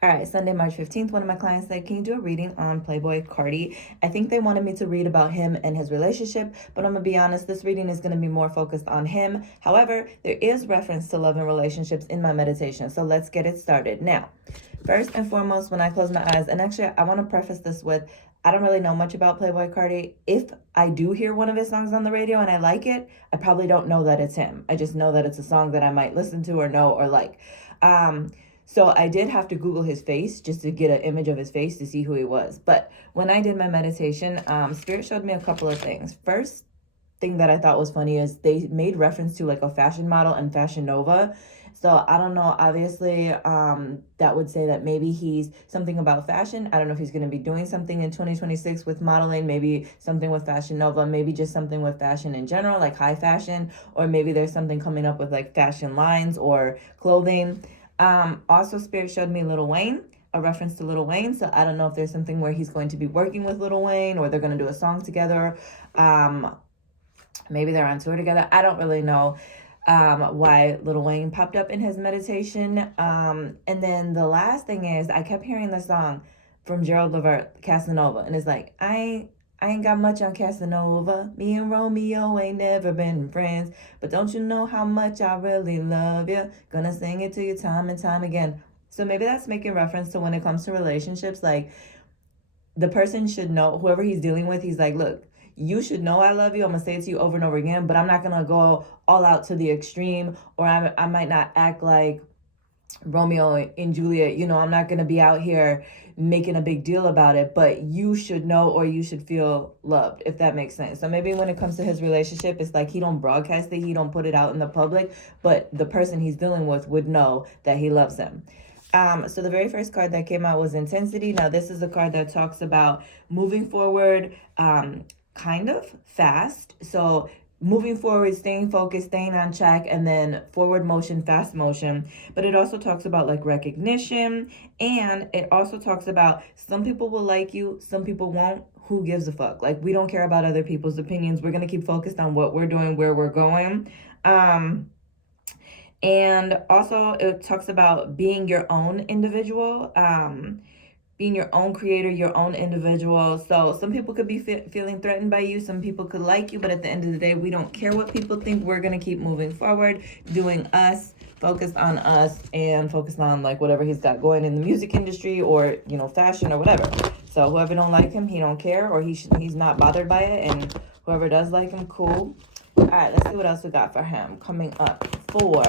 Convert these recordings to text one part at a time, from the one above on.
All right, Sunday, March 15th, one of my clients said, can you do a reading on Playboi Carti? I think they wanted me to read about him and his relationship, but I'm going to be honest, this reading is going to be more focused on him. However, there is reference to love and relationships in my meditation, so let's get it started. Now, first and foremost, when I close my eyes, and actually I want to preface this with, I don't really know much about Playboi Carti. If I do hear one of his songs on the radio and I like it, I probably don't know that it's him. I just know that it's a song that I might listen to or know or like. So I did have to Google his face just to get an image of his face to see who he was. But when I did my meditation, Spirit showed me a couple of things. First thing that I thought was funny is they made reference to like a fashion model and Fashion Nova. So I don't know, obviously that would say that maybe he's something about fashion. I don't know if he's going to be doing something in 2026 with modeling, maybe something with Fashion Nova, maybe just something with fashion in general, like high fashion, or maybe there's something coming up with like fashion lines or clothing. Also, Spirit showed me Lil Wayne, a reference to Lil Wayne. So I don't know if there's something where he's going to be working with Lil Wayne or they're going to do a song together. Maybe they're on tour together. I don't really know why Lil Wayne popped up in his meditation. And then the last thing is I kept hearing the song from Gerald Levert, Casanova. And it's like, I ain't got much on Casanova. Me and Romeo ain't never been friends. But don't you know how much I really love you? Gonna sing it to you time and time again. So maybe that's making reference to when it comes to relationships, like the person should know, whoever he's dealing with, he's like, look, you should know I love you. I'm gonna say it to you over and over again, but I'm not gonna go all out to the extreme, or I might not act like Romeo and Juliet. You know, I'm not gonna be out here making a big deal about it, but you should know, or you should feel loved, if that makes sense. So maybe when it comes to his relationship, it's like he don't broadcast it, he don't put it out in the public, but the person he's dealing with would know that he loves him. So the very first card that came out was Intensity. Now this is a card that talks about moving forward, kind of fast. So moving forward, staying focused, staying on track, and then forward motion, fast motion. But it also talks about like recognition, and it also talks about some people will like you, some people won't. Who gives a fuck? Like, we don't care about other people's opinions. We're going to keep focused on what we're doing, where we're going. And also it talks about being your own individual, being your own creator, your own individual. So some people could be feeling threatened by you. Some people could like you, but at the end of the day, we don't care what people think. We're going to keep moving forward, doing us, focused on us, and focused on like whatever he's got going in the music industry or, you know, fashion or whatever. So whoever don't like him, he don't care, or he's not bothered by it. And whoever does like him, cool. All right, let's see what else we got for him coming up for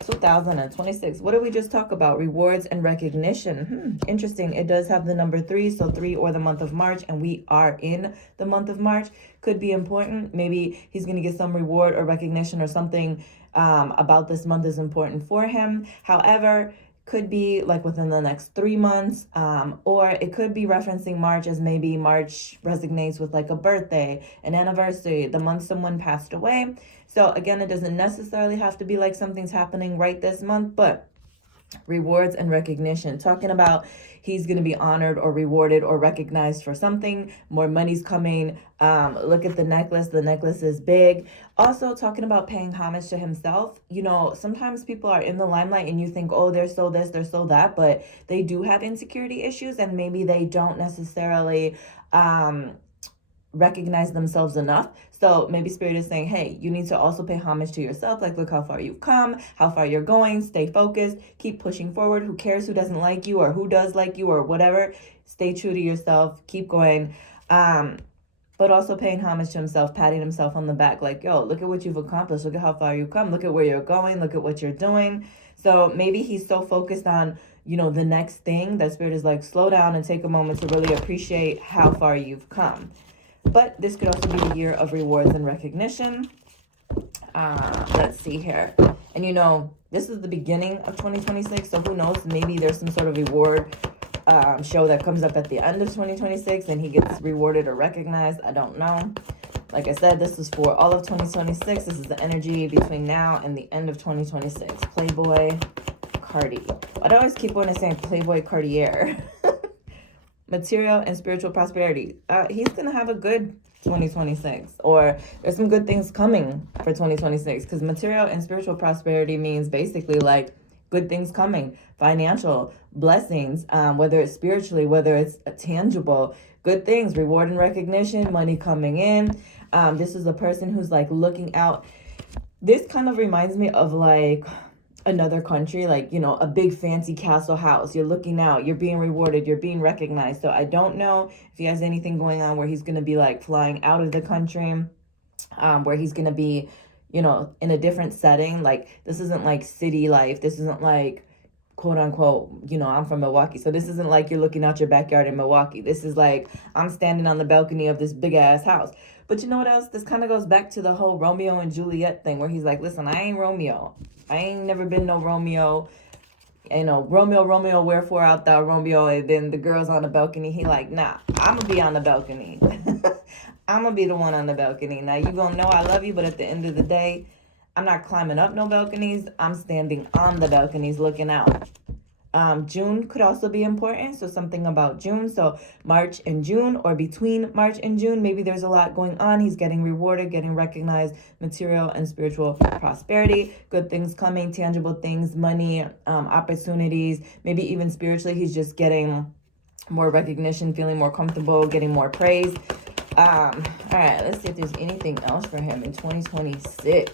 2026. What did we just talk about? Rewards and recognition. Interesting. It does have the number 3, so 3 or the month of March, and we are in the month of March. Could be important. Maybe he's going to get some reward or recognition or something about this month is important for him. However, could be like within the next 3 months, or it could be referencing March as maybe March resonates with like a birthday, an anniversary, the month someone passed away. So again, it doesn't necessarily have to be like something's happening right this month, but rewards and recognition, talking about he's going to be honored or rewarded or recognized for something. More money's coming. Look at the necklace is big. Also talking about paying homage to himself. You know, sometimes people are in the limelight and you think, oh, they're so this, they're so that, but they do have insecurity issues, and maybe they don't necessarily recognize themselves enough. So maybe Spirit is saying, hey, you need to also pay homage to yourself. Like, look how far you've come, how far you're going, stay focused, keep pushing forward. Who cares who doesn't like you or who does like you or whatever? Stay true to yourself, keep going. But also paying homage to himself, patting himself on the back, like, yo, look at what you've accomplished. Look at how far you've come. Look at where you're going. Look at what you're doing. So maybe he's so focused on, you know, the next thing that Spirit is like, slow down and take a moment to really appreciate how far you've come. But this could also be the year of rewards and recognition. Let's see here. And, you know, this is the beginning of 2026. So who knows? Maybe there's some sort of reward show that comes up at the end of 2026 and he gets rewarded or recognized. I don't know. Like I said, this is for all of 2026. This is the energy between now and the end of 2026. Playboi Carti. I'd always keep wanting to say Playboi Cartier. Material and spiritual prosperity. He's going to have a good 2026, or there's some good things coming for 2026, because material and spiritual prosperity means basically like good things coming, financial blessings, whether it's spiritually, whether it's tangible, good things, reward and recognition, money coming in. This is a person who's like looking out. This kind of reminds me of like another country, like, you know, a big fancy castle house. You're looking out, you're being rewarded, you're being recognized. So I don't know if he has anything going on where he's going to be like flying out of the country, where he's going to be, you know, in a different setting. Like, this isn't like city life. This isn't like, quote unquote, you know, I'm from Milwaukee. So this isn't like you're looking out your backyard in Milwaukee. This is like, I'm standing on the balcony of this big ass house. But you know what else? This kind of goes back to the whole Romeo and Juliet thing, where he's like, listen, I ain't Romeo. I ain't never been no Romeo. You know, Romeo, Romeo, wherefore art thou, Romeo? And then the girl's on the balcony. He like, nah, I'm going to be on the balcony. I'm going to be the one on the balcony. Now, you going to know I love you, but at the end of the day, I'm not climbing up no balconies. I'm standing on the balconies looking out. June could also be important. So something about June. So March and June, or between March and June, maybe there's a lot going on. He's getting rewarded, getting recognized, material and spiritual prosperity, good things coming, tangible things, money, opportunities, maybe even spiritually. He's just getting more recognition, feeling more comfortable, getting more praise. All right, let's see if there's anything else for him in 2026.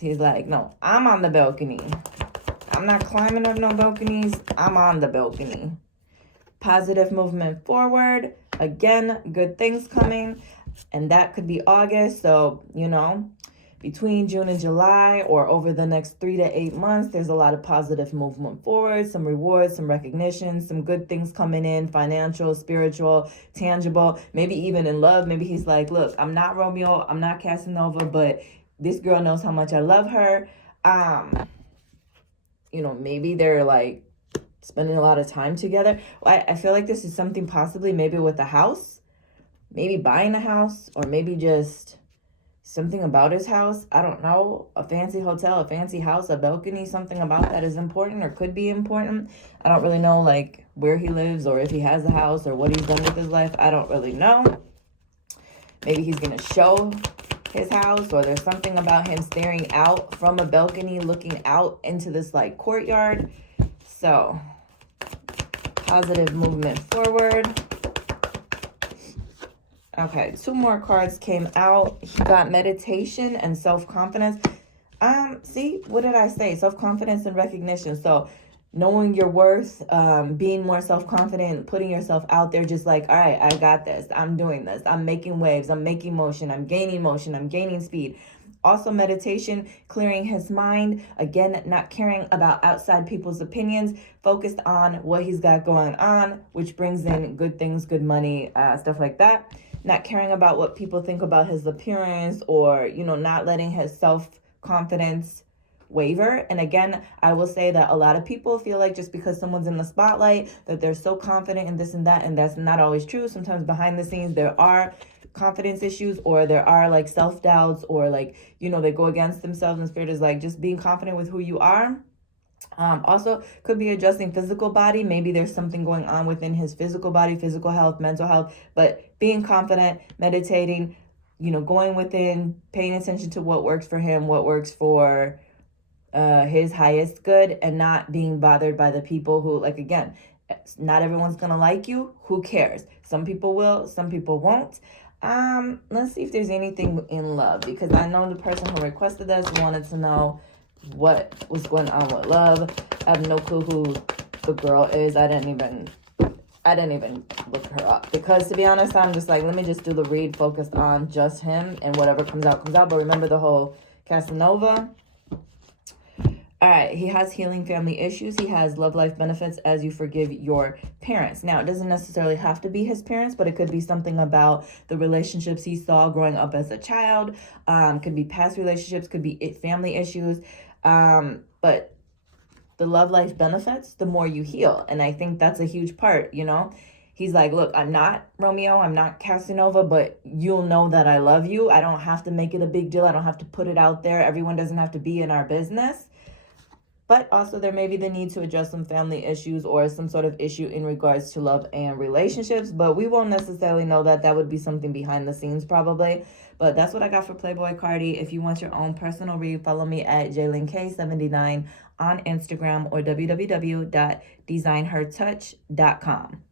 He's like, no, I'm on the balcony. I'm not climbing up no balconies. I'm on the balcony. Positive movement forward. Again, good things coming. And that could be August. So, you know, between June and July, or over the next 3 to 8 months, there's a lot of positive movement forward, some rewards, some recognition, some good things coming in, financial, spiritual, tangible, maybe even in love. Maybe he's like, look, I'm not Romeo, I'm not Casanova, but this girl knows how much I love her. You know, maybe they're like spending a lot of time together. I feel like this is something possibly maybe with a house, maybe buying a house, or maybe just something about his house. I don't know. A fancy hotel, a fancy house, a balcony, something about that is important or could be important. I don't really know like where he lives or if he has a house or what he's done with his life. I don't really know. Maybe he's going to show his house, or there's something about him staring out from a balcony, looking out into this like courtyard. So positive movement forward. Okay, 2 more cards came out. He got meditation and self-confidence. See, what did I say? Self-confidence and recognition. So knowing your worth, being more self-confident, putting yourself out there, just like, all right, I got this. I'm doing this. I'm making waves. I'm making motion. I'm gaining speed. Also meditation, clearing his mind. Again, not caring about outside people's opinions, focused on what he's got going on, which brings in good things, good money, stuff like that. Not caring about what people think about his appearance, or, you know, not letting his self-confidence waver. And again, I will say that a lot of people feel like just because someone's in the spotlight that they're so confident in this and that, and that's not always true. Sometimes behind the scenes there are confidence issues, or there are like self-doubts, or like, you know, they go against themselves, and spirit is like just being confident with who you are. Also could be adjusting physical body. Maybe there's something going on within his physical body, physical health, mental health, but being confident, meditating, you know, going within, paying attention to what works for him, what works for his highest good, and not being bothered by the people who, like, again, not everyone's gonna like you. Who cares? Some people will, some people won't. Let's see if there's anything in love, because I know the person who requested this wanted to know what was going on with love. I have no clue who the girl is. I didn't even look her up, because to be honest, I'm just like, let me just do the read focused on just him, and whatever comes out comes out. But remember the whole Casanova. All right, he has healing family issues. He has love life benefits as you forgive your parents. Now, it doesn't necessarily have to be his parents, but it could be something about the relationships he saw growing up as a child. Could be past relationships, could be family issues. But the love life benefits, the more you heal. And I think that's a huge part, you know. He's like, look, I'm not Romeo, I'm not Casanova, but you'll know that I love you. I don't have to make it a big deal. I don't have to put it out there. Everyone doesn't have to be in our business. But also there may be the need to address some family issues or some sort of issue in regards to love and relationships, but we won't necessarily know that. That would be something behind the scenes probably. But that's what I got for Playboi Carti. If you want your own personal read, follow me at JaylinK79 on Instagram or www.designhertouch.com.